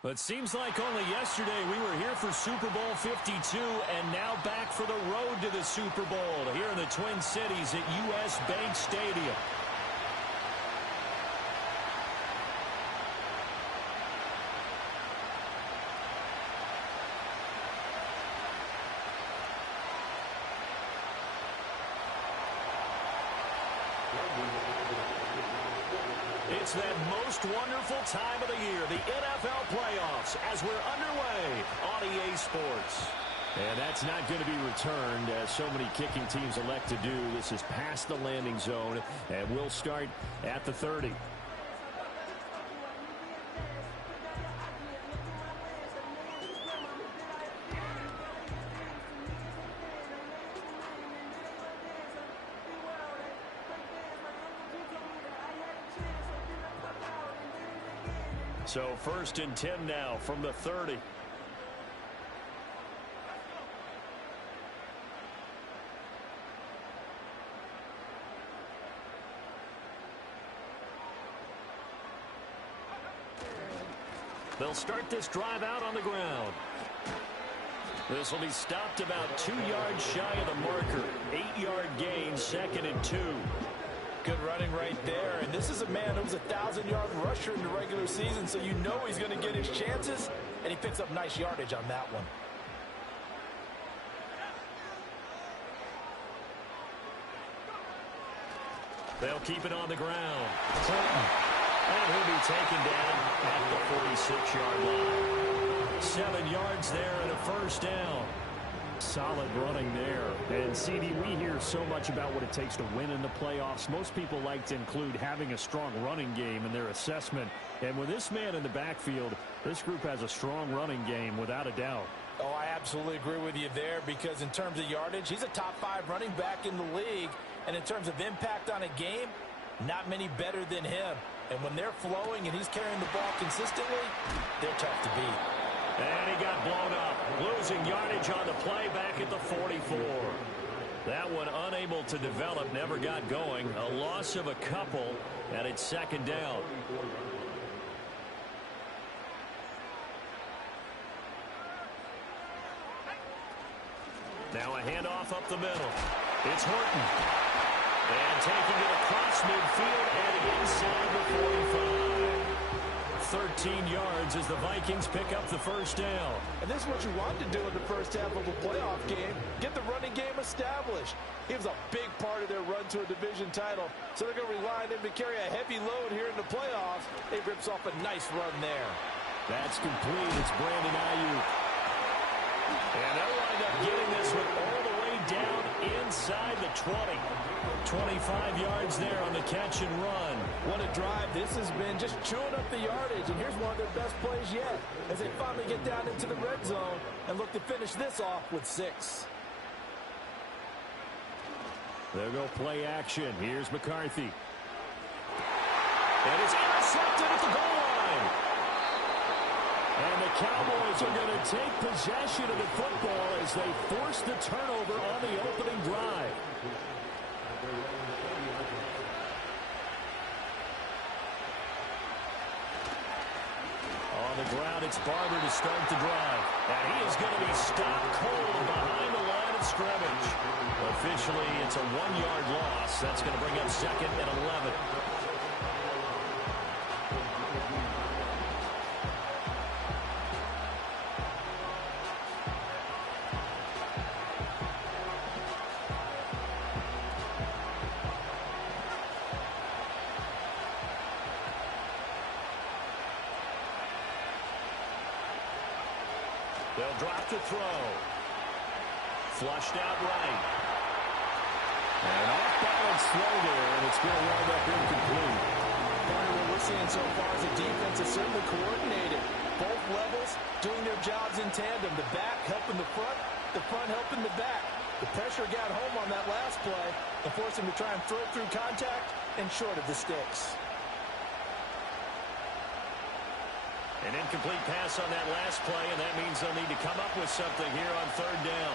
But it seems like only yesterday we were here for Super Bowl 52 and now back for the road to the Super Bowl here in the Twin Cities at U.S. Bank Stadium. It's that most wonderful time of the year, the NFL playoffs, as we're underway on EA Sports. And that's not going to be returned, as so many kicking teams elect to do. This is past the landing zone, and we'll start at the 30. So 1st and 10 now from the 30. They'll start this drive out on the ground. This will be stopped about 2 yards shy of the marker. 8-yard gain, 2nd and 2. Good running right there, and this is a man who was a 1,000-yard rusher in the regular season, so you know he's going to get his chances, and he picks up nice yardage on that one. They'll keep it on the ground. And he'll be taken down at the 46-yard line. 7 yards there and a 1st down. Solid running there. And, CD, we hear so much about what it takes to win in the playoffs. Most people like to include having a strong running game in their assessment. And with this man in the backfield, this group has a strong running game without a doubt. Oh, I absolutely agree with you there, because in terms of yardage, he's a top 5 running back in the league. And in terms of impact on a game, not many better than him. And when they're flowing and he's carrying the ball consistently, they're tough to beat. And he got blown up, losing yardage on the play back at the 44. That one unable to develop, never got going. A loss of a couple, and it's 2nd down. Now a handoff up the middle. It's Horton. And taking it across midfield and inside the 45. 13 yards as the Vikings pick up the 1st down. And this is what you want to do in the first half of a playoff game. Get the running game established. He was a big part of their run to a division title. So they're going to rely on him to carry a heavy load here in the playoffs. He rips off a nice run there. That's complete. It's Brandon Ayuk. And they'll wind up getting this one all the way down inside the 20. 25 yards there on the catch and run. What a drive this has been, just chewing up the yardage. And here's one of their best plays yet, as they finally get down into the red zone and look to finish this off with 6. They'll go play action. Here's McCarthy. And it's intercepted at the goal line. And the Cowboys are going to take possession of the football as they force the turnover on the opening drive. On the ground, it's Barber to start the drive. And he is going to be stopped cold behind the line of scrimmage. Officially, it's a 1-yard loss. That's going to bring up 2nd and 11. They'll drop to throw. Flushed out right. And off-balance throw there, and it's going to wind up incomplete. What we're seeing so far is the defense is certainly coordinated. Both levels doing their jobs in tandem. The back helping the front helping the back. The pressure got home on that last play and forced him to try and throw through contact and short of the sticks. An incomplete pass on that last play, and that means they'll need to come up with something here on 3rd down.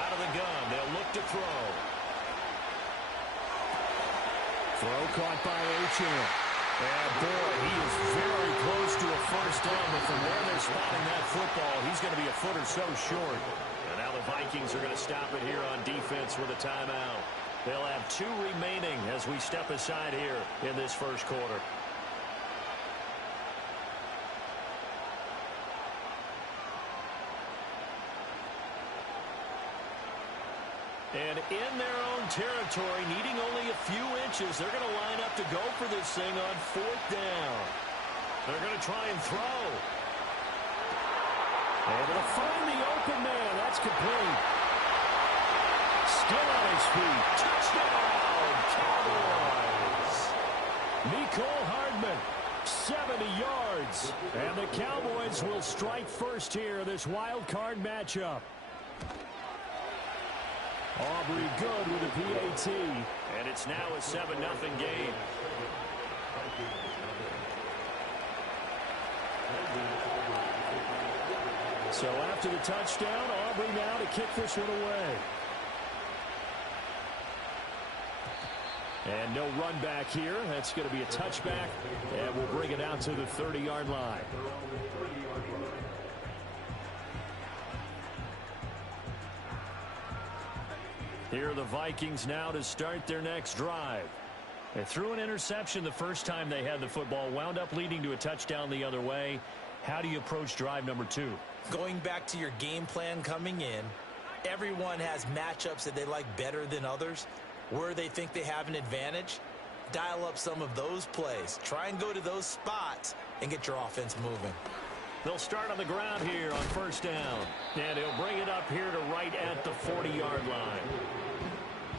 Out of the gun, they'll look to throw. Throw caught by Achane. And boy, he is very close to a first down, but from where they're spotting that football, he's going to be a foot or so short. And now the Vikings are going to stop it here on defense with a timeout. They'll have 2 remaining as we step aside here in this first quarter. And in their own territory, needing only a few inches, they're going to line up to go for this thing on 4th down. They're going to try and throw. Able to find the open man. That's complete. Still on his feet. Touchdown, Cowboys. Mecole Hardman, 70 yards. And the Cowboys will strike first here, this wild card matchup. Aubrey good with a PAT. And it's now a 7-0 game. So after the touchdown, Aubrey now to kick this one away. And no run back here. That's going to be a touchback. And we'll bring it out to the 30-yard line. Here are the Vikings now to start their next drive. They threw an interception the first time they had the football, wound up leading to a touchdown the other way. How do you approach drive number 2? Going back to your game plan coming in, everyone has matchups that they like better than others. Where they think they have an advantage, dial up some of those plays. Try and go to those spots and get your offense moving. They'll start on the ground here on first down. And he'll bring it up here to right at the 40-yard line.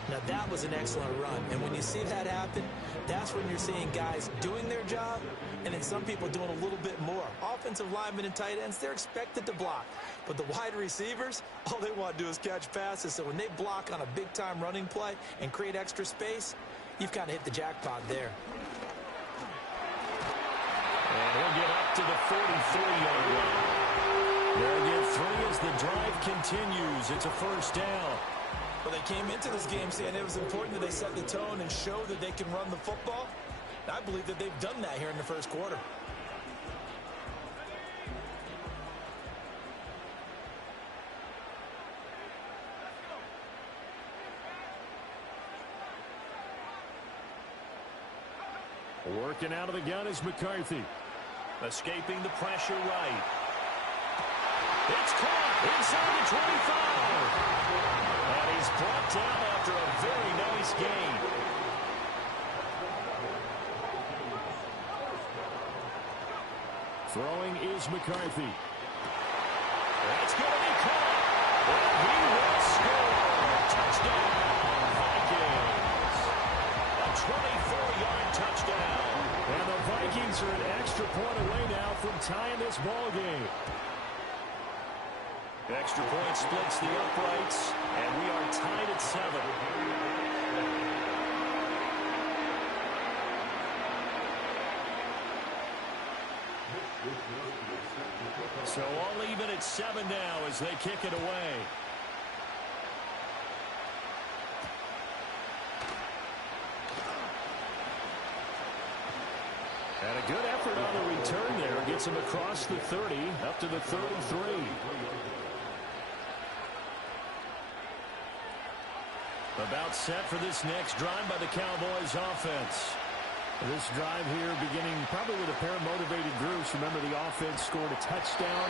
Now, that was an excellent run. And when you see that happen, that's when you're seeing guys doing their job and then some people doing a little bit more. Offensive linemen and tight ends, they're expected to block. But the wide receivers, all they want to do is catch passes. So when they block on a big-time running play and create extra space, you've kind of hit the jackpot there. And he'll get up to the 43-yard line. They'll get 3 as the drive continues. It's a first down. Well, they came into this game saying it was important that they set the tone and show that they can run the football. I believe that they've done that here in the first quarter. Working out of the gun is McCarthy. Escaping the pressure right. It's caught inside the 25. And he's brought down after a very nice gain. Throwing is McCarthy. That's going to be caught. And he will score. Touchdown, Vikings. A 24-yard touchdown. And the Vikings are an extra point away now from tying this ball game. Extra point splits the uprights, and we are tied at 7. So all even at 7 now as they kick it away. And a good effort on the return there. Gets him across the 30, up to the 33. About set for this next drive by the Cowboys offense. This drive here beginning probably with a pair of motivated groups. Remember, the offense scored a touchdown.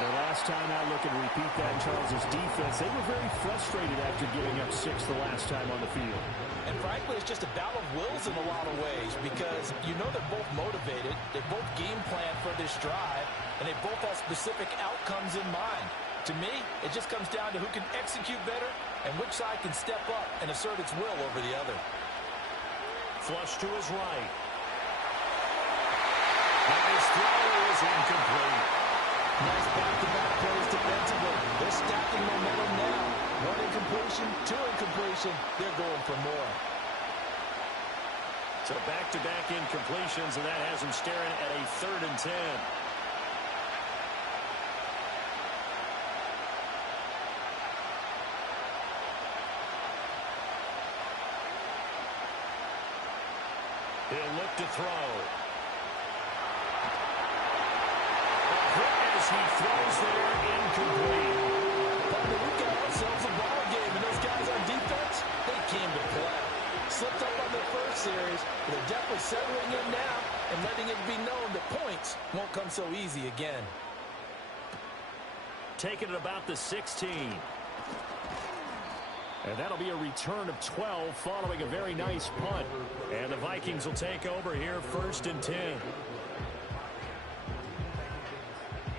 Their last time out, looking to repeat that in Charles' defense. They were very frustrated after giving up 6 the last time on the field. And frankly, it's just a battle of wills in a lot of ways because you know they're both motivated. They both game plan for this drive, and they both have specific outcomes in mind. To me, it just comes down to who can execute better and which side can step up and assert its will over the other. Flush to his right. And his throw is incomplete. Nice back-to-back plays defensively. They're stacking momentum now. 1 incompletion, 2 incompletion. They're going for more. So back-to-back incompletions, and that has him staring at a 3rd and 10. He'll look to throw. As he throws there, incomplete. We've got ourselves a ball game, and those guys on defense, they came to play. Slipped up on their first series, but they're definitely settling in now and letting it be known that points won't come so easy again. Taking it about the 16. And that'll be a return of 12 following a very nice punt. And the Vikings will take over here, 1st and 10.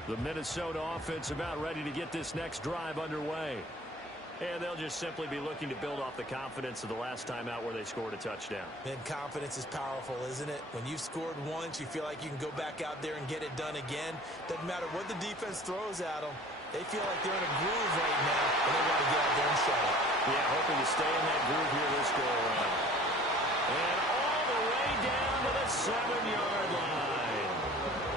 The Minnesota offense about ready to get this next drive underway. And they'll just simply be looking to build off the confidence of the last time out where they scored a touchdown. And confidence is powerful, isn't it? When you've scored once, you feel like you can go back out there and get it done again. Doesn't matter what the defense throws at them. They feel like they're in a groove right now, and they want to get out there and show it. Yeah, hoping to stay in that groove here this go-around. And all the way down to the 7-yard line.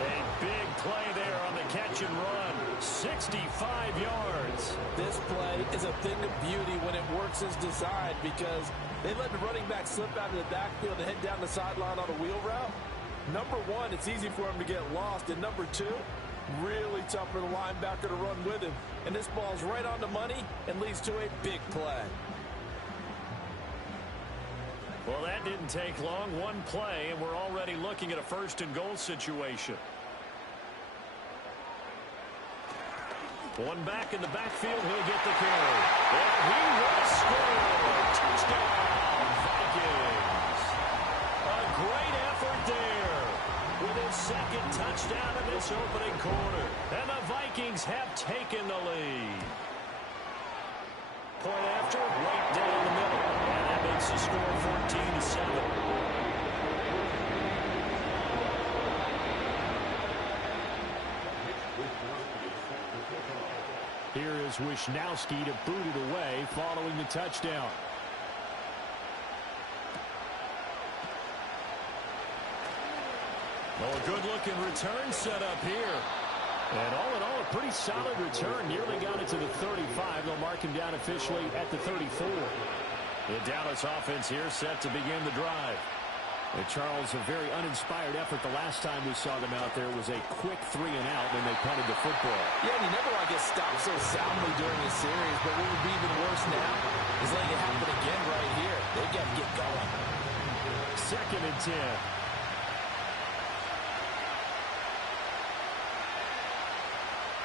A big play there on the catch and run. 65 yards. This play is a thing of beauty when it works as designed because they let the running back slip out of the backfield and head down the sideline on a wheel route. Number one, it's easy for him to get lost. And number two, really tough for the linebacker to run with him. And this ball's right on the money and leads to a big play. Well, that didn't take long. One play, and we're already looking at a 1st and goal situation. One back in the backfield, he'll get the carry. And he will score. Touchdown, Vikings. A great effort there with his 2nd touchdown in this opening quarter. And the Vikings have taken the lead. Point after, right down the middle. And that makes the score 14-7. Here is Wisnowski to boot it away following the touchdown. Oh, a good-looking return set up here. And all in all, a pretty solid return. Nearly got it to the 35. They'll mark him down officially at the 34. The Dallas offense here set to begin the drive. And Charles, a very uninspired effort. The last time we saw them out there was a quick 3-and-out when they punted the football. Yeah, and you never want to get stopped so soundly during the series, but what would be even worse now is letting it happen again right here. They've got to get going. 2nd and 10.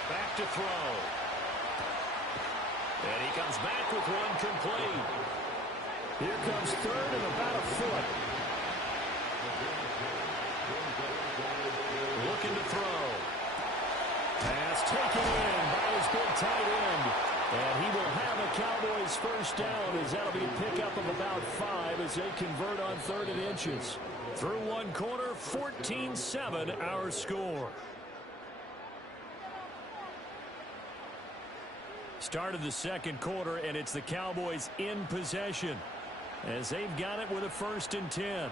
Back to throw. And he comes back with one complete. Here comes 3rd and about a foot. Looking to throw. Pass taken in by his big tight end. And he will have a Cowboys 1st down as that'll be a pickup of about 5 as they convert on 3rd and inches. Through one quarter, 14-7 our score. Start of the 2nd quarter, and it's the Cowboys in possession as they've got it with a 1st and 10.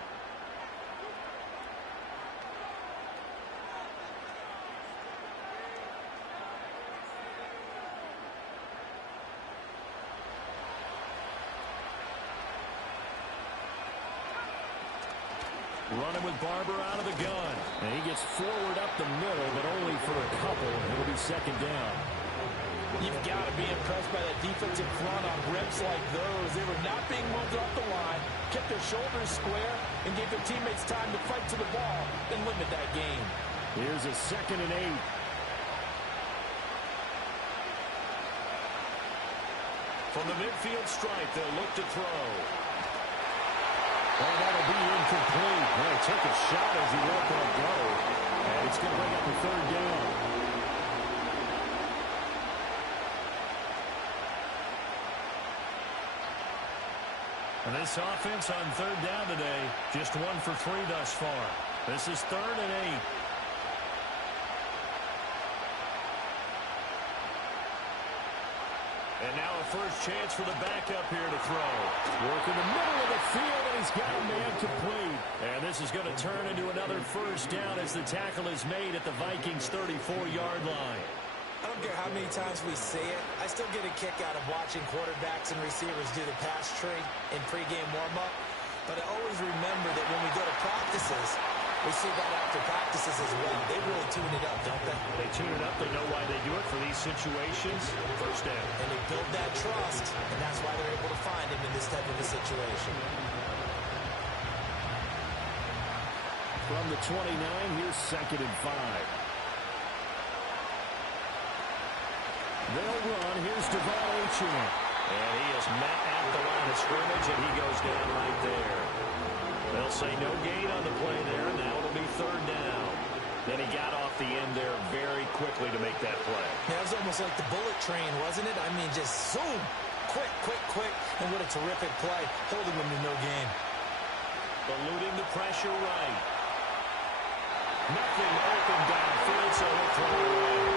Running with Barber out of the gun. And he gets forward up the middle, but only for a couple. It'll be 2nd down. You've got to be impressed by the defensive front on reps like those. They were not being moved off the line, kept their shoulders square, and gave their teammates time to fight to the ball and limit that game. Here's a 2nd and 8. From the midfield stripe, they'll look to throw. Oh, that'll be incomplete. Well, he took a shot as he let that go. And it's going to bring up a 3rd down. And this offense on 3rd down today, just 1 for 3 thus far. This is 3rd and 8. And now a first chance for the backup here to throw. Work in the middle of the field, and he's got a man complete. And this is going to turn into another 1st down as the tackle is made at the Vikings' 34-yard line. I don't care how many times we see it. I still get a kick out of watching quarterbacks and receivers do the pass tree in pregame warm-up. But I always remember that when we go to practices, we see that after practices as well. They really tune it up, don't they? They tune it up. They know why they do it for these situations. First down. And they build that trust, and that's why they're able to find him in this type of a situation. From the 29, here's 2nd and 5. They'll run. Here's Devon Achane. And he is met at the line of scrimmage, and he goes down right there. They'll say no gain on the play there. Now it'll be 3rd down. Then he got off the end there very quickly to make that play. Yeah, it was almost like the bullet train, wasn't it? I mean, just zoom. Quick, quick, quick. And what a terrific play, holding him to no gain. Eluding the pressure right. Nothing open downfield, so he'll throw it away.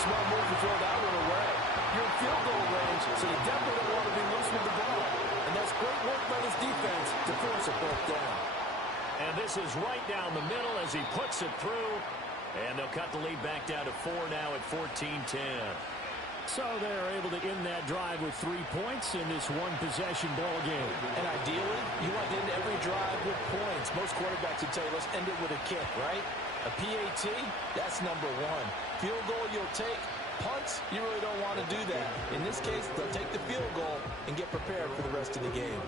Smart move to throw that one away. You're in field goal range, so you definitely don't want to be loose with the ball. And that's great work by this defense to force a 4th down. And this is right down the middle as he puts it through. And they'll cut the lead back down to 4 now at 14-10. So they're able to end that drive with 3 points in this one-possession ball game. And ideally, you want to end every drive with points. Most quarterbacks would tell you, let's end it with a kick, right? A PAT, that's number 1. Field goal you'll take. Punts, you really don't want to do that. In this case, they'll take the field goal and get prepared for the rest of the game.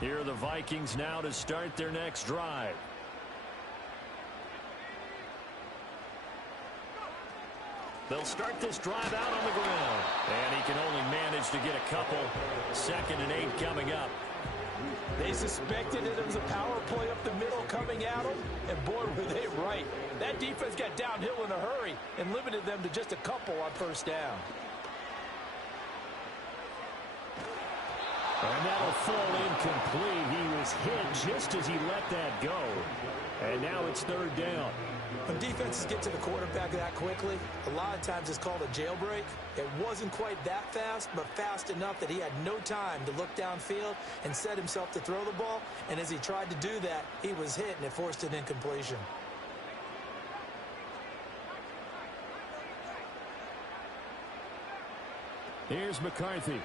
Here are the Vikings now to start their next drive. They'll start this drive out on the ground. And he can only manage to get a couple. 2nd and 8 coming up. They suspected that it was a power play up the middle coming at them, and boy, were they right. That defense got downhill in a hurry and limited them to just a couple on 1st down. And that'll fall incomplete. He was hit just as he let that go. And now it's 3rd down. When defenses get to the quarterback that quickly, a lot of times it's called a jailbreak. It wasn't quite that fast, but fast enough that he had no time to look downfield and set himself to throw the ball. And as he tried to do that, he was hit, and it forced an incompletion. Here's McCarthy.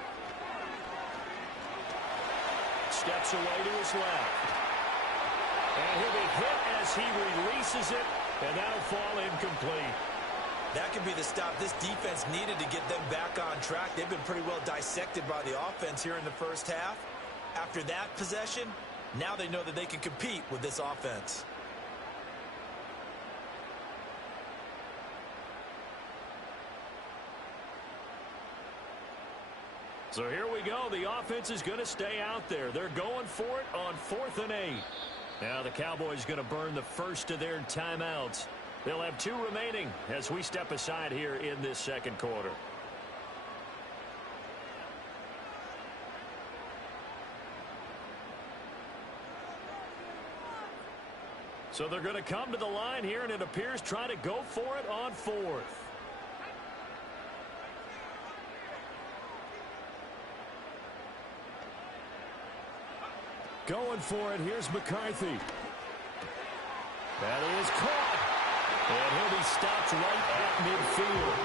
Steps away to his left. And he'll be hit as he releases it, and that'll fall incomplete. That could be the stop this defense needed to get them back on track. They've been pretty well dissected by the offense here in the 1st half. After that possession, now they know that they can compete with this offense. So here we go. The offense is going to stay out there. They're going for it on 4th and 8. Now the Cowboys going to burn the first of their timeouts. They'll have 2 remaining as we step aside here in this 2nd quarter. So they're going to come to the line here, and it appears try to go for it on 4th. Going for it. Here's McCarthy. That is caught. And he'll be stopped right at midfield.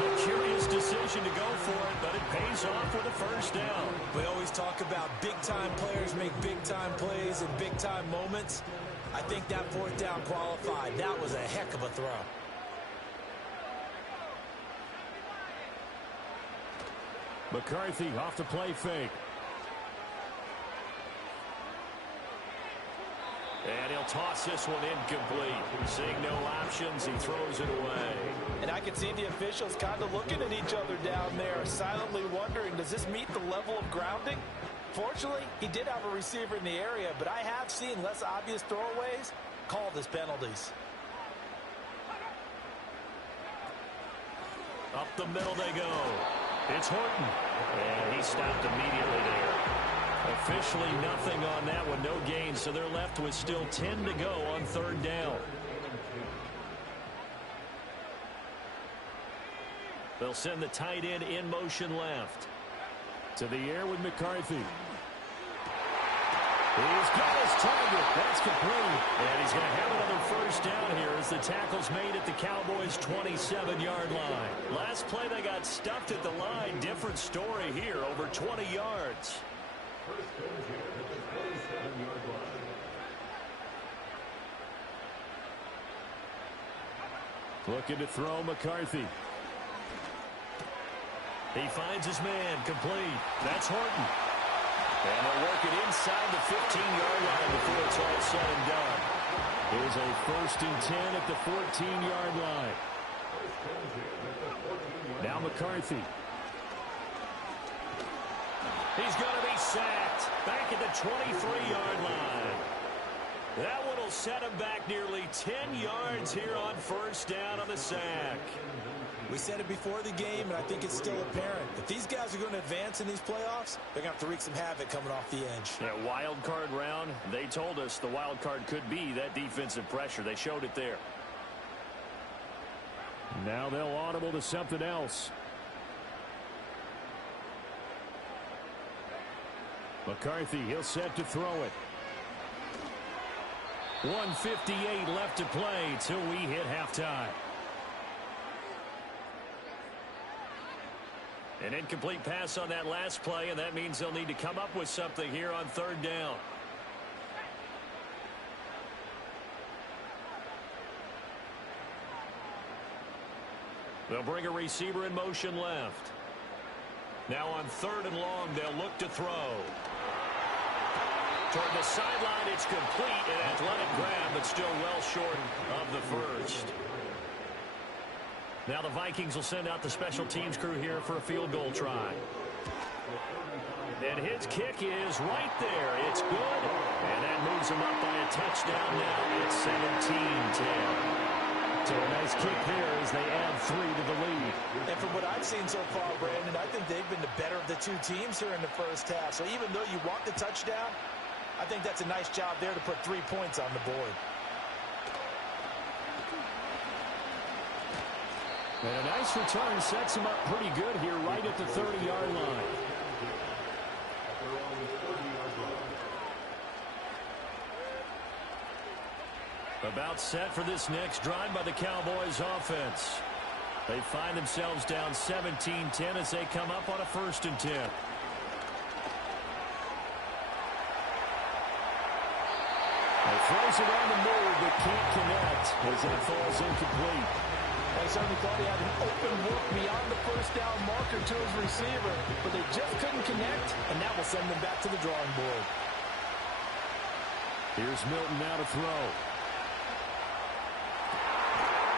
A curious decision to go for it, but it pays off with a 1st down. We always talk about big-time players make big-time plays in big-time moments. I think that 4th down qualified. That was a heck of a throw. McCarthy off the play fake. And he'll toss this one incomplete. Seeing no options, he throws it away. And I can see the officials kind of looking at each other down there, silently wondering, does this meet the level of grounding? Fortunately, he did have a receiver in the area, but I have seen less obvious throwaways called as penalties. Up the middle they go. It's Horton. And he stopped immediately there. Officially nothing on that one, no gain, so they're left with still 10 to go on 3rd down. They'll send the tight end in motion left. To the air with McCarthy. He's got his target. That's complete. And he's going to have another first down here as the tackle's made at the Cowboys' 27-yard line. Last play, they got stuffed at the line. Different story here, over 20 yards. Looking to throw McCarthy. He finds his man, complete. That's Horton. And they'll work it inside the 15-yard line before it's all said and done. Here's a 1st and 10 at the 14-yard line. Now McCarthy. He's going to be sacked back at the 23-yard line. That one will set him back nearly 10 yards here on first down on the sack. We said it before the game, and I think it's still apparent. If these guys are going to advance in these playoffs, they're going to have to wreak some havoc coming off the edge. That wild card round, they told us the wild card could be that defensive pressure. They showed it there. Now they'll audible to something else. McCarthy, he'll set to throw it. 1:58 left to play till we hit halftime. An incomplete pass on that last play, and that means they'll need to come up with something here on 3rd down. They'll bring a receiver in motion left. Now on 3rd and long, they'll look to throw. Toward the sideline, it's complete. An athletic grab, but still well short of the first. Now the Vikings will send out the special teams crew here for a field goal try. And his kick is right there. It's good. And that moves him up by a touchdown now. It's 17-10. So a nice kick there as they add 3 to the lead. And from what I've seen so far, Brandon, I think they've been the better of the two teams here in the first half. So even though you want the touchdown, I think that's a nice job there to put 3 points on the board. And a nice return sets him up pretty good here right at the 30-yard line. About set for this next drive by the Cowboys offense. They find themselves down 17-10 as they come up on a 1st and 10. He throws it on the move but can't connect as that falls incomplete. They certainly thought he had an open look beyond the first down marker to his receiver, but they just couldn't connect, and that will send them back to the drawing board. Here's Milton now to throw.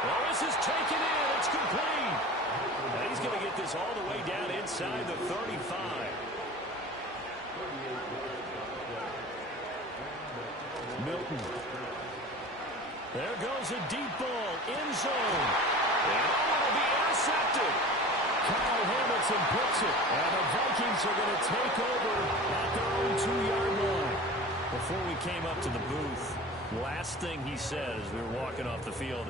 Well, this is taken in. It's complete. And he's going to get this all the way down inside the 35. Milton. There goes a deep ball. End zone. And it'll be intercepted. Kyle Hamilton picks it. And the Vikings are going to take over at their own 2-yard line. Before we came up to the booth, last thing he said as we were walking off the field,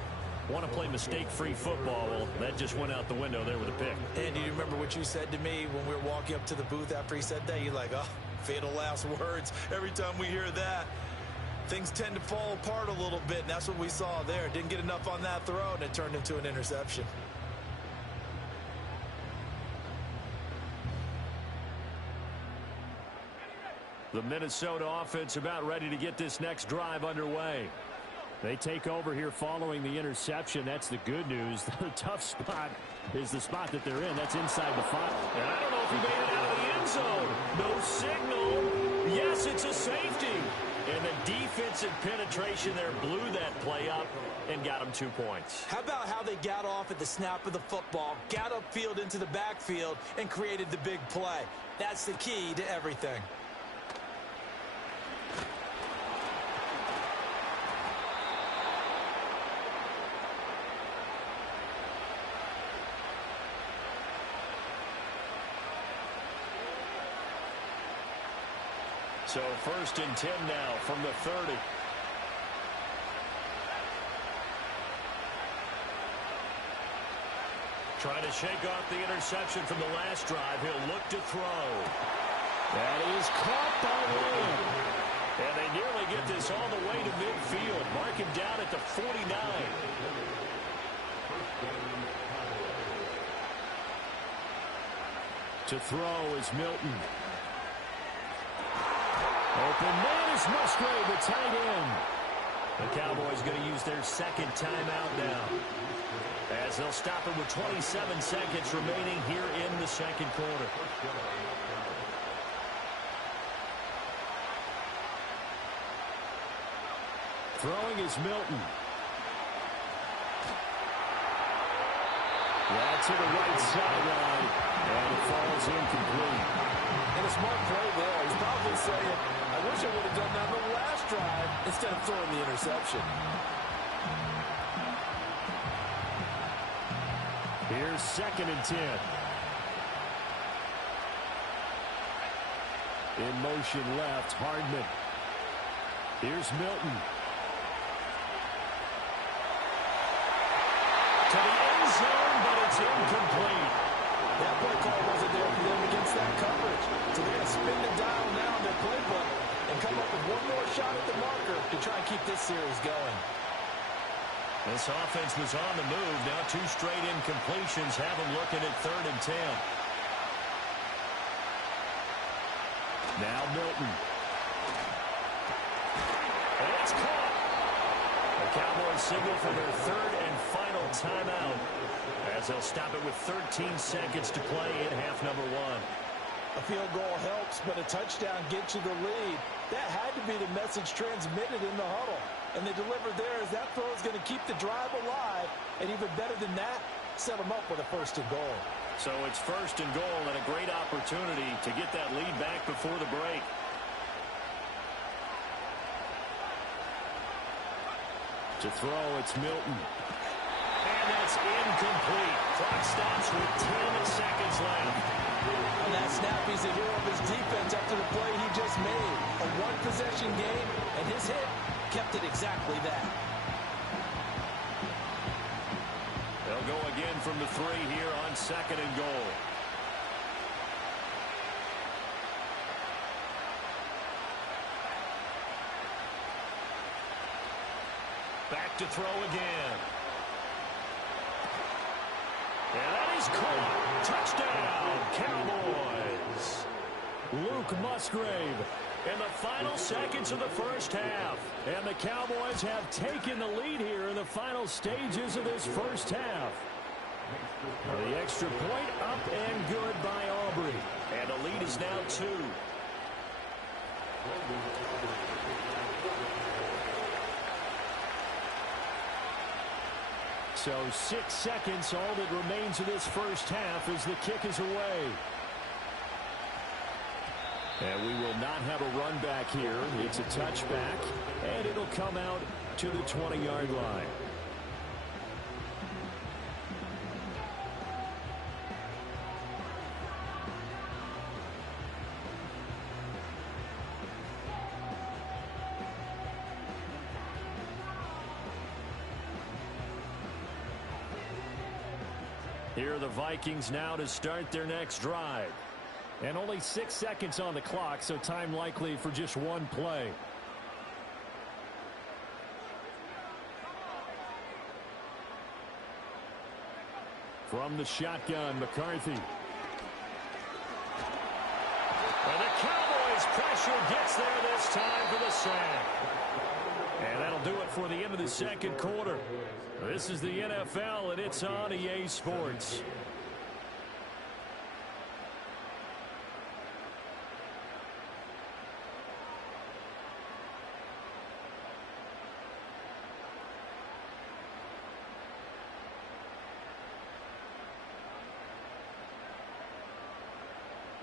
want to play mistake-free football. Well, that just went out the window there with a pick. And do you remember what you said to me when we were walking up to the booth after he said that? You're like, oh, fatal last words. Every time we hear that, things tend to fall apart a little bit, and that's what we saw there. Didn't get enough on that throw, and it turned into an interception. The Minnesota offense about ready to get this next drive underway. They take over here following the interception. That's the good news. The tough spot is the spot that they're in. That's inside the 5. And I don't know if he made it out of the end zone. No signal. Yes, it's a safety. And the defensive penetration there blew that play up and got them 2 points. How about how they got off at the snap of the football, got upfield into the backfield, and created the big play? That's the key to everything. So 1st and 10 now from the 30. Trying to shake off the interception from the last drive. He'll look to throw. That is caught by Williams. And they nearly get this all the way to midfield. Mark him down at the 49. To throw is Milton. Open man is Musgrave, the tight end. The Cowboys going to use their second timeout now, as they'll stop it with 27 seconds remaining here in the second quarter. Throwing is Milton. That's to the right sideline, and it falls incomplete. And a smart play there. He's probably saying, I wish I would have done that on the last drive instead of throwing the interception. Here's 2nd and 10. In motion left, Hardman. Here's Milton. To the end zone, but it's incomplete. That play call wasn't there for them against that coverage. So they're going to spin the dial now in their playbook and come up with one more shot at the marker to try and keep this series going. This offense was on the move. Now 2 straight incompletions have them looking at 3rd and 10. Now Milton. And it's caught. The Cowboys signal for their 3rd and final timeout, as they'll stop it with 13 seconds to play in half number 1. A field goal helps, but a touchdown gets you the lead. That had to be the message transmitted in the huddle. And they delivered there as that throw is going to keep the drive alive. And even better than that, set them up with a 1st and goal. So it's 1st and goal and a great opportunity to get that lead back before the break. To throw, it's Milton. And that's incomplete. Clock stops with 10 seconds left. On that snap, he's a hero of his defense after the play he just made. A one-possession game, and his hit kept it exactly that. They'll go again from the 3 here on 2nd and goal. Back to throw again. And that is caught. Touchdown, Cowboys. Luke Musgrave in the final seconds of the first half. And the Cowboys have taken the lead here in the final stages of this first half. The extra point up and good by Aubrey. And the lead is now 2. So 6 seconds, all that remains of this first half as the kick is away. And we will not have a run back here. It's a touchback, and it'll come out to the 20-yard line. Here are the Vikings now to start their next drive. And only 6 seconds on the clock, so time likely for just one play. From the shotgun, McCarthy. And the Cowboys pressure gets there this time for the sack. And that'll do it for the end of the second quarter. This is the NFL, and it's on EA Sports.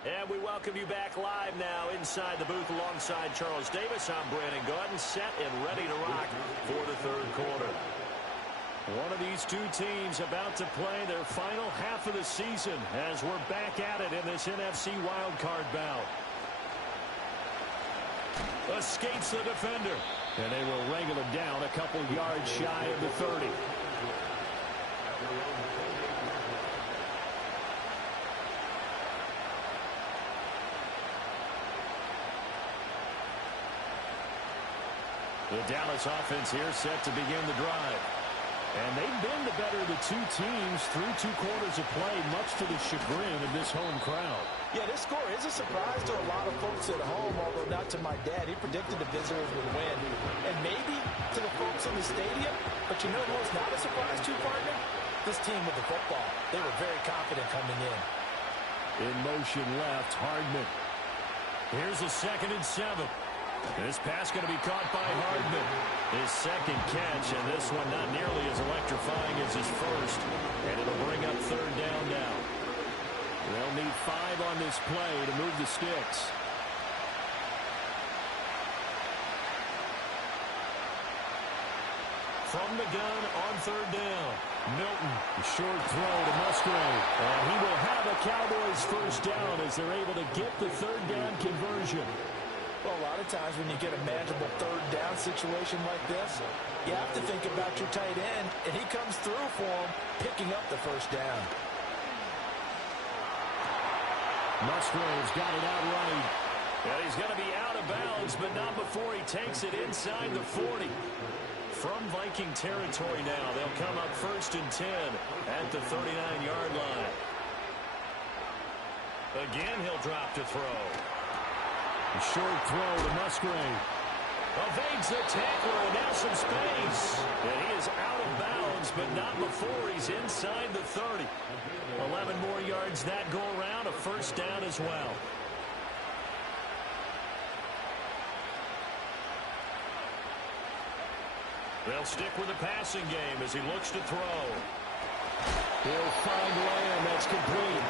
And we welcome you back live now inside the booth alongside Charles Davis. I'm Brandon Gaudin, set and ready to rock for the third quarter. One of these two teams about to play their final half of the season as we're back at it in this NFC Wildcard bout. Escapes the defender, and they will wrangle him down a couple yards shy of the 30. The Dallas offense here set to begin the drive. And they've been the better of the two teams through 2 quarters of play, much to the chagrin of this home crowd. Yeah, this score is a surprise to a lot of folks at home, although not to my dad. He predicted the visitors would win. And maybe to the folks in the stadium. But you know who was not a surprise to, partner? This team with the football. They were very confident coming in. In motion left, Hardman. Here's a 2nd and 7. This pass going to be caught by Hardman. His 2nd catch, and this one not nearly as electrifying as his first. And it'll bring up 3rd down now. They'll need 5 on this play to move the sticks. From the gun on 3rd down. Milton, short throw to Musgrave. And he will have a Cowboys 1st down as they're able to get the 3rd down conversion. Well, a lot of times when you get a manageable 3rd down situation like this, you have to think about your tight end, and he comes through for him, picking up the 1st down. Musgrave's got it out right. And he's going to be out of bounds, but not before he takes it inside the 40. From Viking territory now, they'll come up 1st and 10 at the 39-yard line. Again, he'll drop to throw. A short throw to Musgrave. Evades the tackler, and now some space. And he is out of bounds, but not before he's inside the 30. 11 more yards that go around, a 1st down as well. They'll stick with the passing game as he looks to throw. He'll find Lamb. That's complete.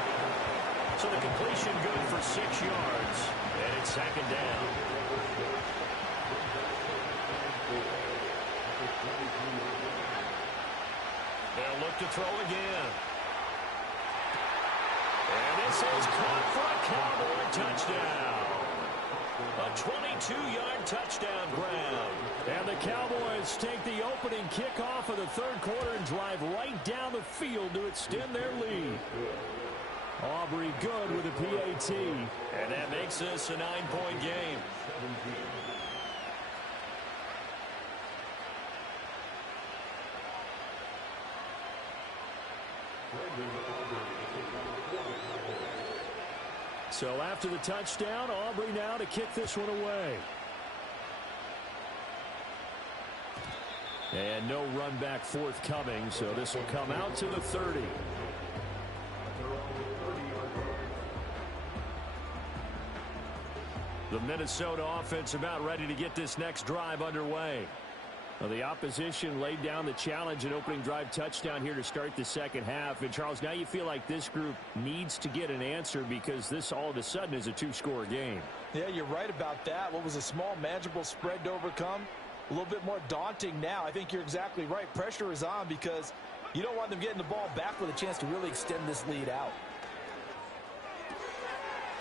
So the completion good for 6 yards. And it's 2nd down. They'll look to throw again. And this is caught for a Cowboy touchdown. A 22-yard touchdown grab. And the Cowboys take the opening kickoff of the 3rd quarter and drive right down the field to extend their lead. Aubrey good with a PAT. And that makes this a 9-point game. So after the touchdown, Aubrey now to kick this one away. And no run back forthcoming, so this will come out to the 30. The Minnesota offense about ready to get this next drive underway. Well, the opposition laid down the challenge and opening drive touchdown here to start the 2nd half. And, Charles, now you feel like this group needs to get an answer because this all of a sudden is a 2-score game. Yeah, you're right about that. What was a small, manageable spread to overcome? A little bit more daunting now. I think you're exactly right. Pressure is on because you don't want them getting the ball back with a chance to really extend this lead out.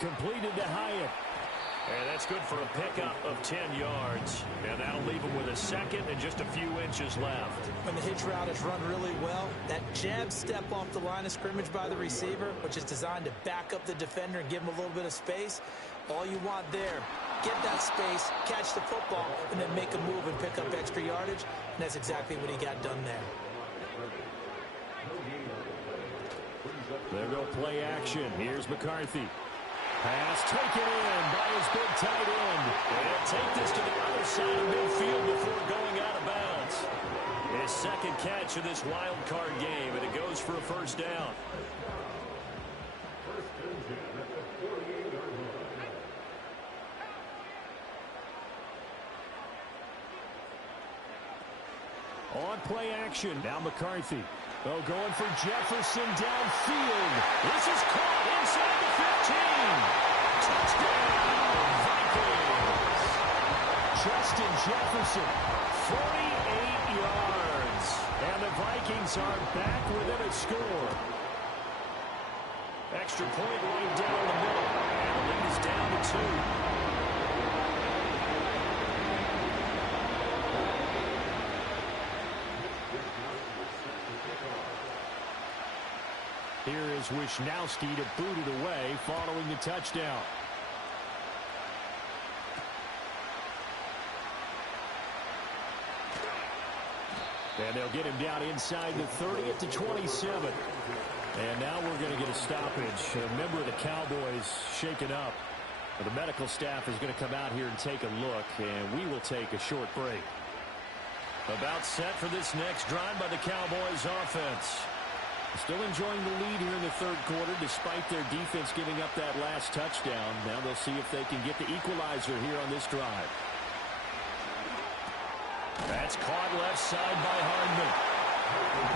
Completed to Hyatt. And that's good for a pickup of 10 yards. And that'll leave him with a 2nd and just a few inches left. When the hitch route is run really well, that jab step off the line of scrimmage by the receiver, which is designed to back up the defender and give him a little bit of space, all you want there, get that space, catch the football, and then make a move and pick up extra yardage. And that's exactly what he got done there. There go play action. Here's McCarthy. Pass taken in by his big tight end. And he'll take this to the other side of midfield before going out of bounds. His 2nd catch of this wild card game, and it goes for a 1st down. On play action, now McCarthy. Oh, going for Jefferson downfield. This is caught inside the 15. Touchdown, Vikings. Justin Jefferson, 48 yards. And the Vikings are back within a score. Extra point right down the middle. And the lead is down to 2. Here is Wisnowski to boot it away following the touchdown. And they'll get him down inside the 30 at the 27. And now we're going to get a stoppage. A member of the Cowboys shaken up. The medical staff is going to come out here and take a look, and we will take a short break. About set for this next drive by the Cowboys offense. Still enjoying the lead here in the third quarter despite their defense giving up that last touchdown. Now they'll see if they can get the equalizer here on this drive. That's caught left side by Hardman.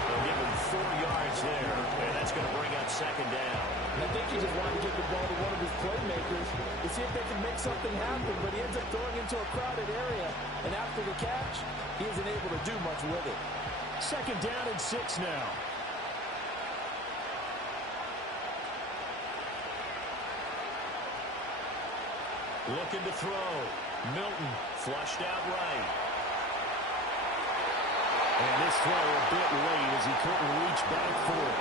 They'll give him 4 yards there, and that's going to bring up second down. I think he just wanted to give the ball to one of his playmakers to see if they can make something happen, but he ends up throwing into a crowded area, and after the catch, he isn't able to do much with it. Second down and 6 now. Looking to throw. Milton flushed out right. And this throw a bit late as he couldn't reach back for it.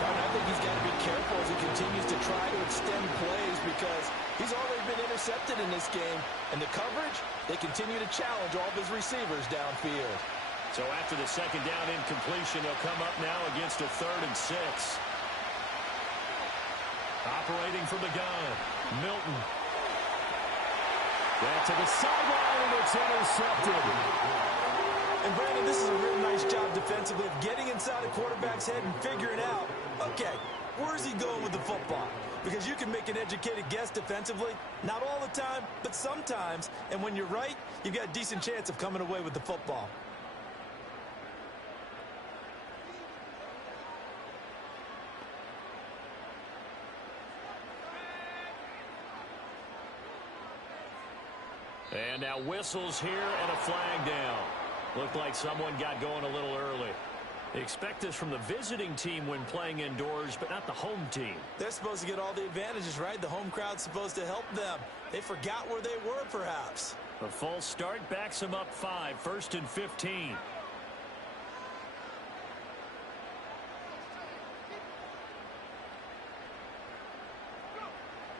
And I think he's got to be careful as he continues to try to extend plays because he's already been intercepted in this game. And the coverage, they continue to challenge all of his receivers downfield. So after the second down incompletion, they'll come up now against a 3rd and 6. Operating from the gun, Milton. Back to the sideline, and it's intercepted. And, Brandon, this is a real nice job defensively of getting inside a quarterback's head and figuring out, okay, where's he going with the football? Because you can make an educated guess defensively. Not all the time, but sometimes. And when you're right, you've got a decent chance of coming away with the football. And now whistles here and a flag down. Looked like someone got going a little early. They expect this from the visiting team when playing indoors, but not the home team. They're supposed to get all the advantages, right? The home crowd's supposed to help them. They forgot where they were, perhaps. A false start backs them up 5, 1st and 15.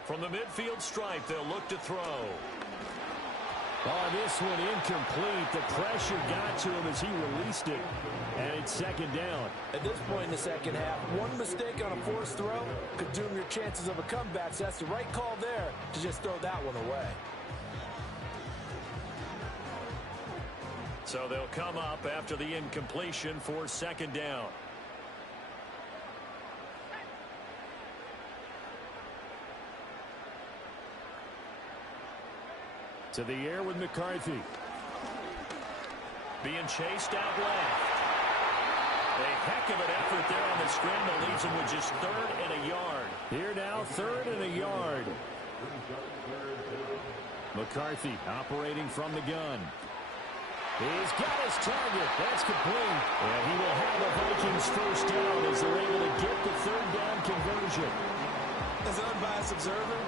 From the midfield stripe, they'll look to throw. Oh, this one incomplete. The pressure got to him as he released it. And it's second down. At this point in the second half, one mistake on a forced throw could doom your chances of a comeback. So that's the right call there to just throw that one away. So they'll come up after the incompletion for second down. To the air with McCarthy. Being chased out left. A heck of an effort there on the scramble leaves him with just 3rd and a yard. Here now, 3rd and a yard. McCarthy operating from the gun. He's got his target. That's complete. And he will have the Vikings first down as they're able to get the 3rd down conversion. As an unbiased observer,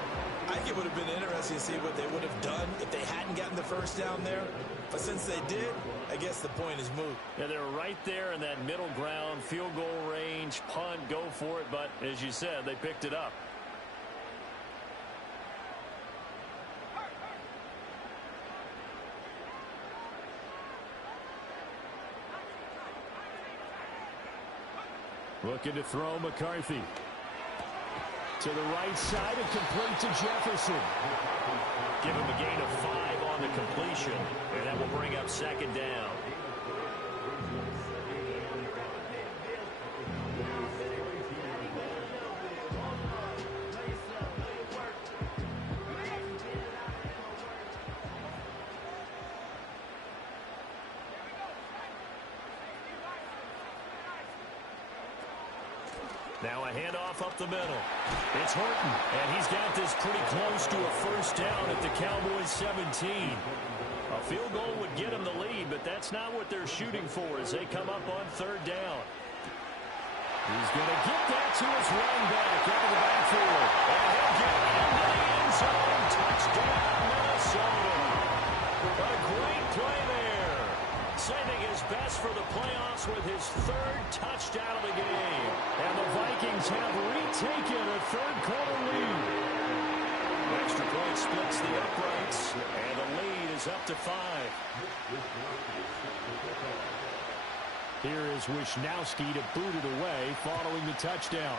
I think it would have been interesting to see what they would have done if they hadn't gotten the first down there. But since they did, I guess the point is moot. Yeah, they're right there in that middle ground, field goal range, punt, go for it. But as you said, they picked it up. Looking to throw McCarthy. To the right side and complete to Jefferson. Give him a gain of 5 on the completion. And that will bring up second down. Now a handoff up the middle. It's Horton, and he's got this pretty close to a first down at the Cowboys 17. A field goal would get him the lead, but that's not what they're shooting for as they come up on 3rd down. He's going to get that to his running back out of the backfield. And he'll get into the end zone. Touchdown, Minnesota. A great play there. Saving his best for the playoffs with his 3rd touchdown of the game. And the Vikings have retaken a 3rd quarter lead. Extra point splits the uprights, and the lead is up to 5. Here is Wisnowski to boot it away following the touchdown.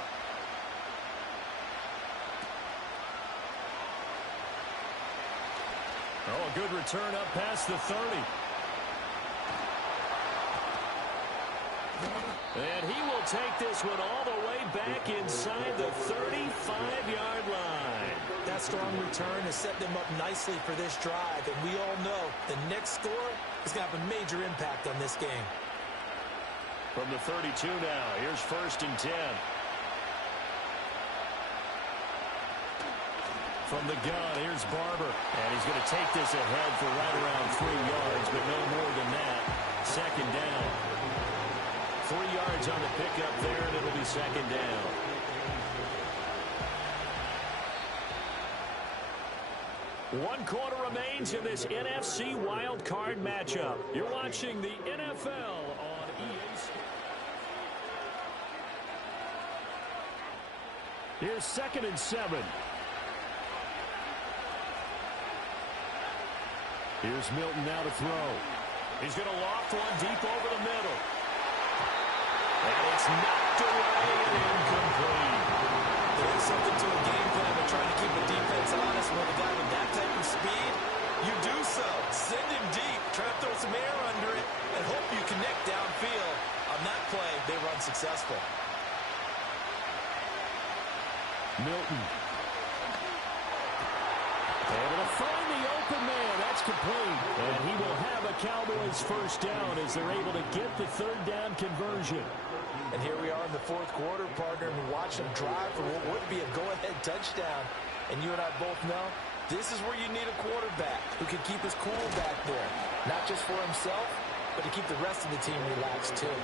Oh, a good return up past the 30. And he will take this one all the way back inside the 35-yard line. That strong return has set them up nicely for this drive, and we all know the next score is going to have a major impact on this game. From the 32 now, here's 1st and 10. From the gun, here's Barber. And he's going to take this ahead for right around 3 yards, but no more than that. 2nd down. 3 yards on the pickup there, and it'll be 2nd down. One quarter remains in this NFC Wildcard matchup. You're watching the NFL on EA Sports. Here's 2nd and 7. Here's Milton now to throw. He's going to loft one deep over the middle. And it's knocked away and incomplete. There is something to a game plan of trying to keep the defense honest with a guy with that type of speed. You do so. Send him deep. Try to throw some air under it and hope you connect downfield. On that play, they were unsuccessful. Milton. Able to find the open man. That's complete. And he will have a Cowboys 1st down as they're able to get the 3rd down conversion. And here we are in the 4th quarter, partner, and we watch him drive for what would be a go-ahead touchdown. And you and I both know this is where you need a quarterback who can keep his cool back there. Not just for himself, but to keep the rest of the team relaxed too.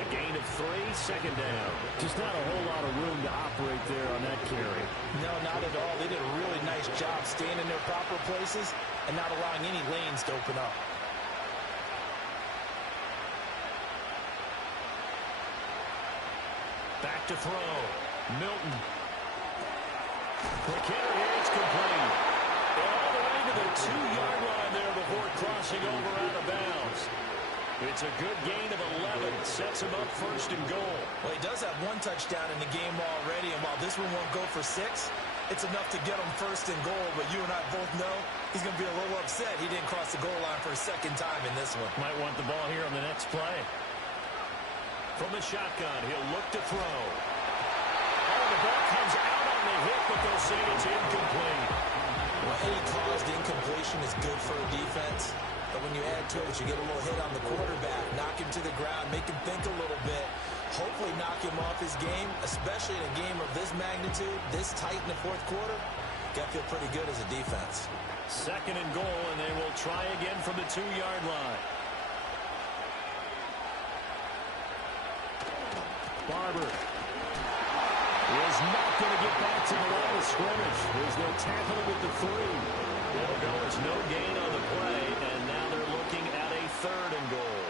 A gain of 3, 2nd down. Just not a whole lot of room to operate there on that carry. No, not at all. They did a really nice job staying in their proper places and not allowing any lanes to open up. Back to throw. Milton. Quick hitter here. It's complete. And all the way to the 2-yard line there before crossing over out of bounds. It's a good gain of 11. Sets him up 1st and goal. Well, he does have 1 touchdown in the game already, and while this one won't go for 6, it's enough to get him 1st and goal. But you and I both know he's going to be a little upset he didn't cross the goal line for a 2nd time in this one. Might want the ball here on the next play. From the shotgun, he'll look to throw. Oh, the ball comes out on the hit, but they'll say it's incomplete. Well, any caused incompletion is good for a defense. But when you add to it, you get a little hit on the quarterback, knock him to the ground, make him think a little bit, hopefully knock him off his game, especially in a game of this magnitude, this tight in the 4th quarter. Got to feel pretty good as a defense. 2nd and goal, and they will try again from the 2-yard line. Barber is not going to get back to the line of scrimmage as they'll tackle him at the 3. It'll go as no gain on the play, and now they're looking at a 3rd and goal.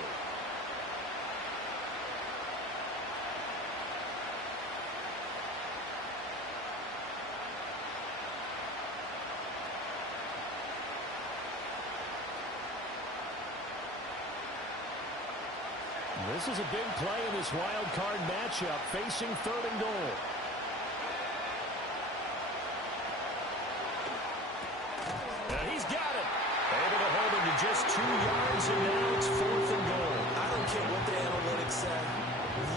This is a big play in this wild card matchup, facing 3rd and goal. And he's got it. Able to hold him to just 2 yards, and now it's 4th and goal. I don't care what the analytics say.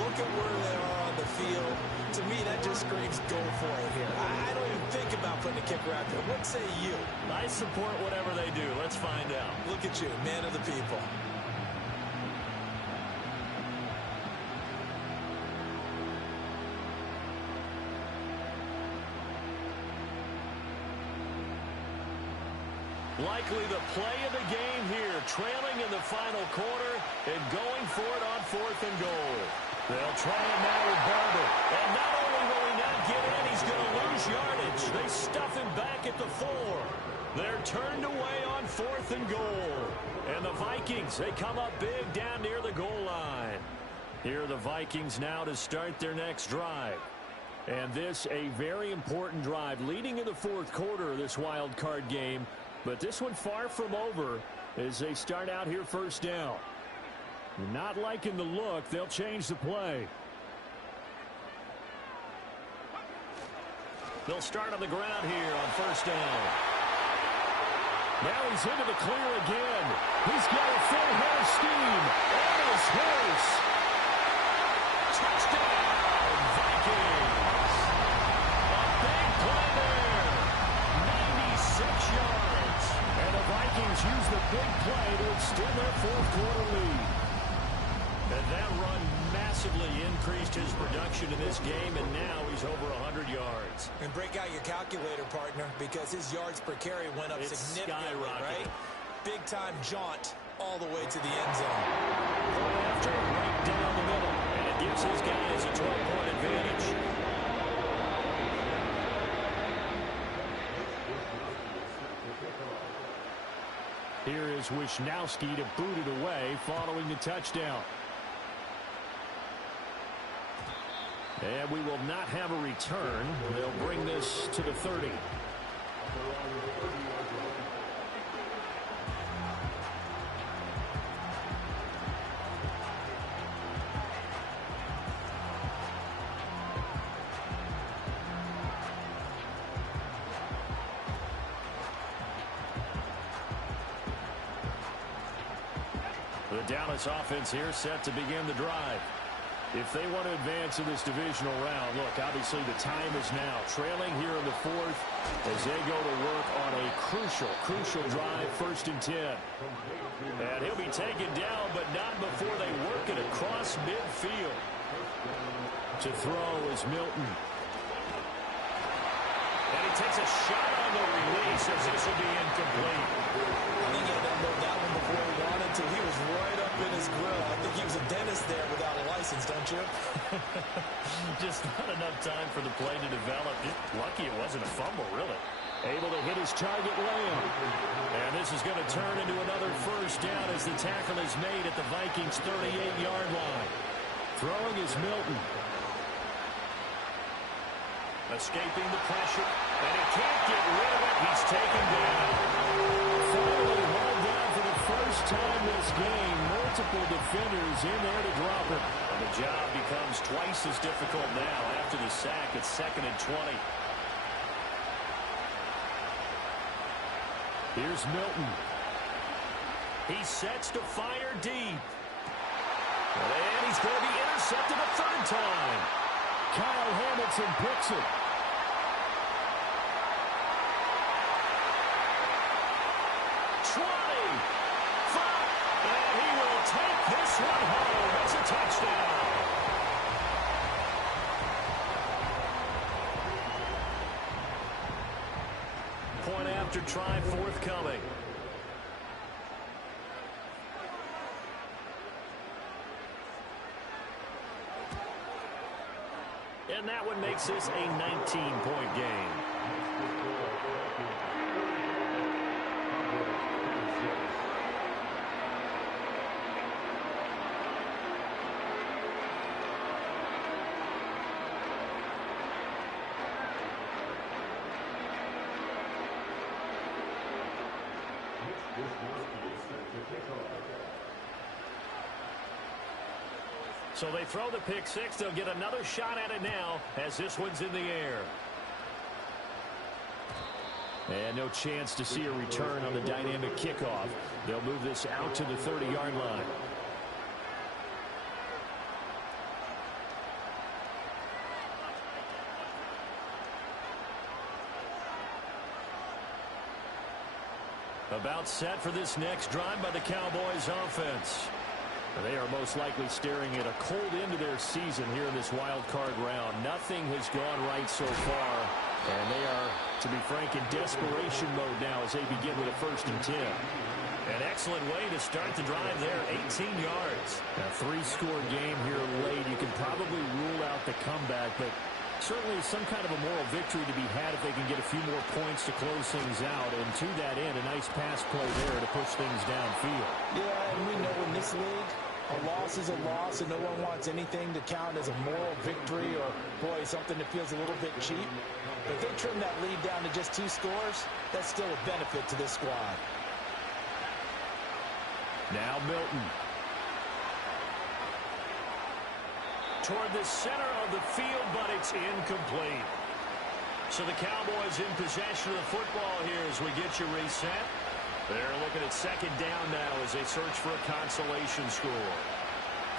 Look at where they are on the field. To me, that just screams go for it here. I don't even think about putting a kicker out there. What say you? I support whatever they do. Let's find out. Look at you, man of the people. Likely the play of the game here, trailing in the final quarter and going for it on 4th and goal. They'll try him now with Barber. And not only will he not get in, he's going to lose yardage. They stuff him back at the 4. They're turned away on 4th and goal. And the Vikings, they come up big down near the goal line. Here are the Vikings now to start their next drive. And this a very important drive leading in the 4th quarter of this wild card game. But this one far from over as they start out here 1st down. Not liking the look. They'll change the play. They'll start on the ground here on first down. Now he's into the clear again. He's got a full head of steam on his horse. Touchdown, Vikings. A big play there. 96 yards. And the Vikings use the big play to extend their fourth-quarter lead. And that run massively increased his production in this game, and now he's over 100 yards. And break out your calculator, partner, because his yards per carry went up significantly, right? Big-time jaunt all the way to the end zone. Point after, right down the middle, and it gives his guys a 12-point advantage. Here is Wisnowski to boot it away following the touchdown. And we will not have a return. They'll bring this to the 30. The Dallas offense here set to begin the drive. If they want to advance in this divisional round, look, obviously the time is now. Trailing here in the fourth as they go to work on a crucial drive, 1st and 10. And he'll be taken down, but not before they work it across midfield. To throw is Milton. And he takes a shot on the release as this will be incomplete. I think he had to unload that one before he wanted to. He was right up in his grill. I think he was a dentist there without a license, don't you? Just not enough time for the play to develop. Just lucky it wasn't a fumble, really. Able to hit his target layup. And this is going to turn into another first down as the tackle is made at the Vikings' 38-yard line. Throwing is Milton. Escaping the pressure, and he can't get rid of it. He's taken down. Finally hauled down for the first time this game. Multiple defenders in there to drop him. And the job becomes twice as difficult now after the sack. It's 2nd and 20. Here's Milton. He sets to fire deep. And he's going to be intercepted a 3rd time. Kyle Hamilton picks it. And he will take this one home. It's a touchdown. Point after try forthcoming. And that one makes this a 19-point game. So they throw the pick six. They'll get another shot at it now as this one's in the air. And no chance to see a return on the dynamic kickoff. They'll move this out to the 30-yard line. About set for this next drive by the Cowboys offense. They are most likely staring at a cold end to their season here in this wild card round. Nothing has gone right so far, and they are, to be frank, in desperation mode now as they begin with a 1st and 10. An excellent way to start the drive there, 18 yards. A 3-score game here late. You can probably rule out the comeback, but certainly some kind of a moral victory to be had if they can get a few more points to close things out. And to that end, a nice pass play there to push things downfield. Yeah, and we know in this league, a loss is a loss, and no one wants anything to count as a moral victory or, boy, something that feels a little bit cheap. But if they trim that lead down to just 2 scores, that's still a benefit to this squad. Now Milton. toward the center of the field, but it's incomplete. So the Cowboys in possession of the football here as we get you reset. They're looking at second down now as they search for a consolation score.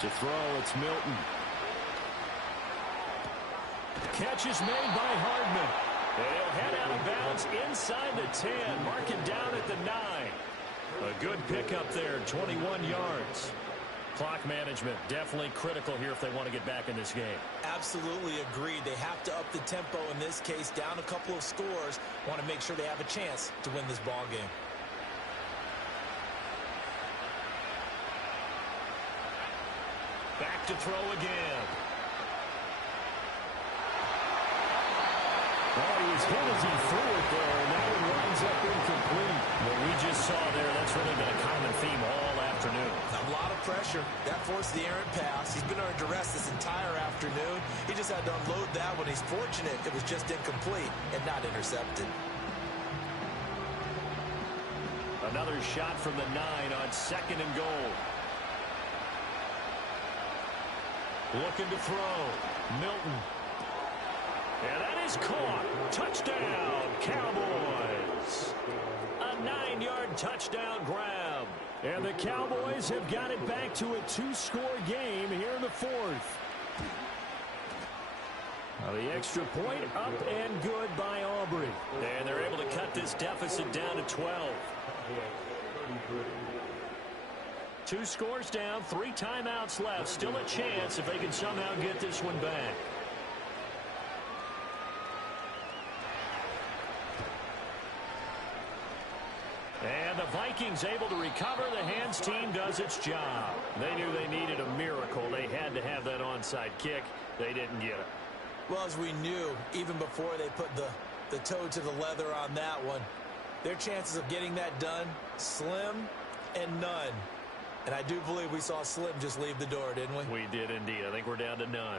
To throw, it's Milton. Catch is made by Hardman. They'll head out of bounds inside the 10. Mark it down at the 9. A good pickup there, 21 yards. Clock management definitely critical here if they want to get back in this game. Absolutely agreed. They have to up the tempo in this case, down a couple of scores. Want to make sure they have a chance to win this ball game. Back to throw again. Oh, he was hit as he threw it there, and that one winds up incomplete. What we just saw there, that's really been a common theme all afternoon. A lot of pressure. That forced the errant pass. He's been under duress this entire afternoon. He just had to unload that one. He's fortunate it was just incomplete and not intercepted. Another shot from the 9 on second and goal. Looking to throw. Milton. And that is caught. Touchdown, Cowboys. A 9-yard touchdown grab. And the Cowboys have got it back to a 2-score game here in the 4th. Now the extra point up and good by Aubrey. And they're able to cut this deficit down to 12. 2 scores down, 3 timeouts left. Still a chance if they can somehow get this one back. And the Vikings able to recover. The hands team does its job. They knew they needed a miracle. They had to have that onside kick. They didn't get it. Well, as we knew, even before they put the toe to the leather on that one, their chances of getting that done, slim and none. And I do believe we saw Slim just leave the door, didn't we? We did indeed. I think we're down to none.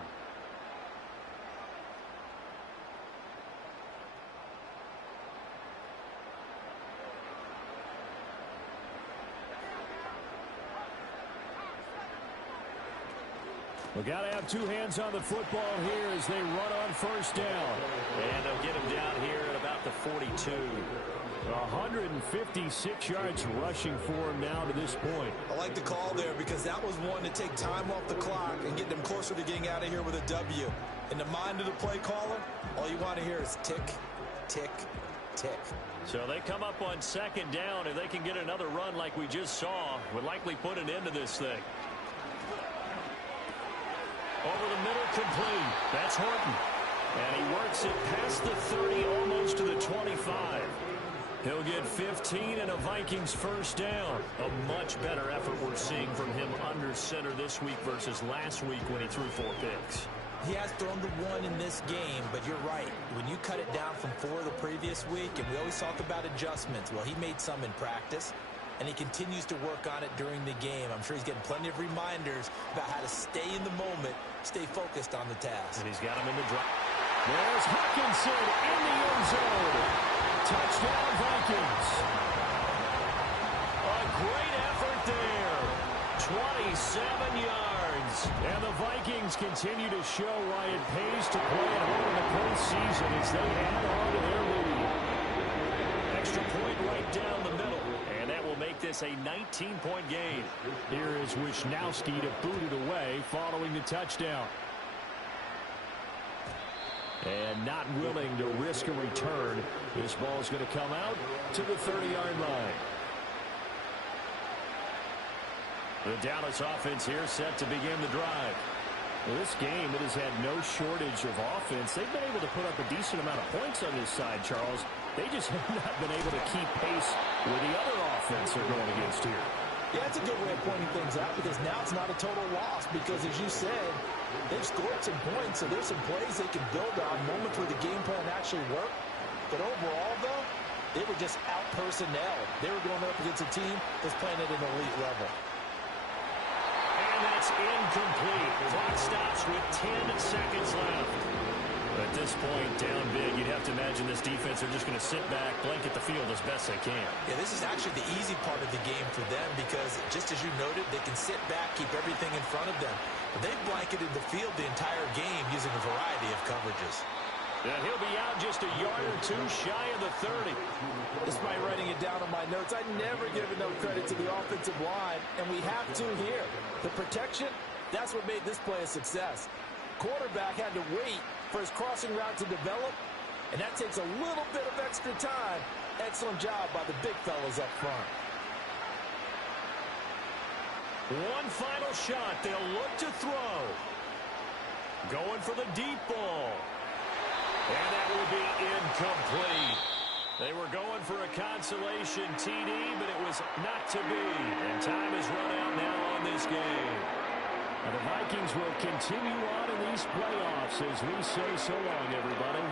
We've got to have 2 hands on the football here as they run on first down. And they'll get him down here at about the 42. 156 yards rushing for him now to this point. I like the call there because that was one to take time off the clock and get them closer to getting out of here with a W. In the mind of the play caller, all you want to hear is tick, tick, tick. So they come up on second down. If they can get another run like we just saw, would likely put an end to this thing. Over the middle, complete. That's Horton. And he works it past the 30, almost to the 25. He'll get 15 and a Vikings first down. A much better effort we're seeing from him under center this week versus last week when he threw 4 picks. He has thrown the 1 in this game, but you're right. When you cut it down from 4 the previous week, and we always talk about adjustments, well, he made some in practice, and he continues to work on it during the game. I'm sure he's getting plenty of reminders about how to stay in the moment, stay focused on the task. And he's got him in the drop. There's Hawkinson in the end zone. Touchdown, Vikings. A great effort there. 27 yards. And the Vikings continue to show why it pays to play at home in the postseason as they add on to their lead. Extra point right down the middle. And that will make this a 19-point game. Here is Wisnowski to boot it away following the touchdown. And not willing to risk a return. This ball is going to come out to the 30-yard line. The Dallas offense here set to begin the drive. Well, this game, it has had no shortage of offense. They've been able to put up a decent amount of points on this side, Charles. They just have not been able to keep pace with the other offense they're going against here. Yeah, that's a good way of pointing things out because now it's not a total loss because, as you said, they've scored some points, so there's some plays they can build on, moments where the game plan actually worked. But overall, though, they were just out-personnel. They were going up against a team that's playing at an elite level. And that's incomplete. Clock stops with 10 seconds left. At this point, down big, you'd have to imagine this defense are just going to sit back, blanket the field as best they can. Yeah, this is actually the easy part of the game for them because, just as you noted, they can sit back, keep everything in front of them. But they've blanketed the field the entire game using a variety of coverages. And he'll be out just a yard or two shy of the 30. Despite writing it down on my notes, I never give enough credit to the offensive line, and we have to here. The protection, that's what made this play a success. Quarterback had to wait for his crossing route to develop, and that takes a little bit of extra time. Excellent job by the big fellas up front. One final shot. They'll look to throw. Going for the deep ball. And that will be incomplete. They were going for a consolation TD, but it was not to be. And time has run out now on this game. And the Vikings will continue on in these playoffs as we say so long, everybody.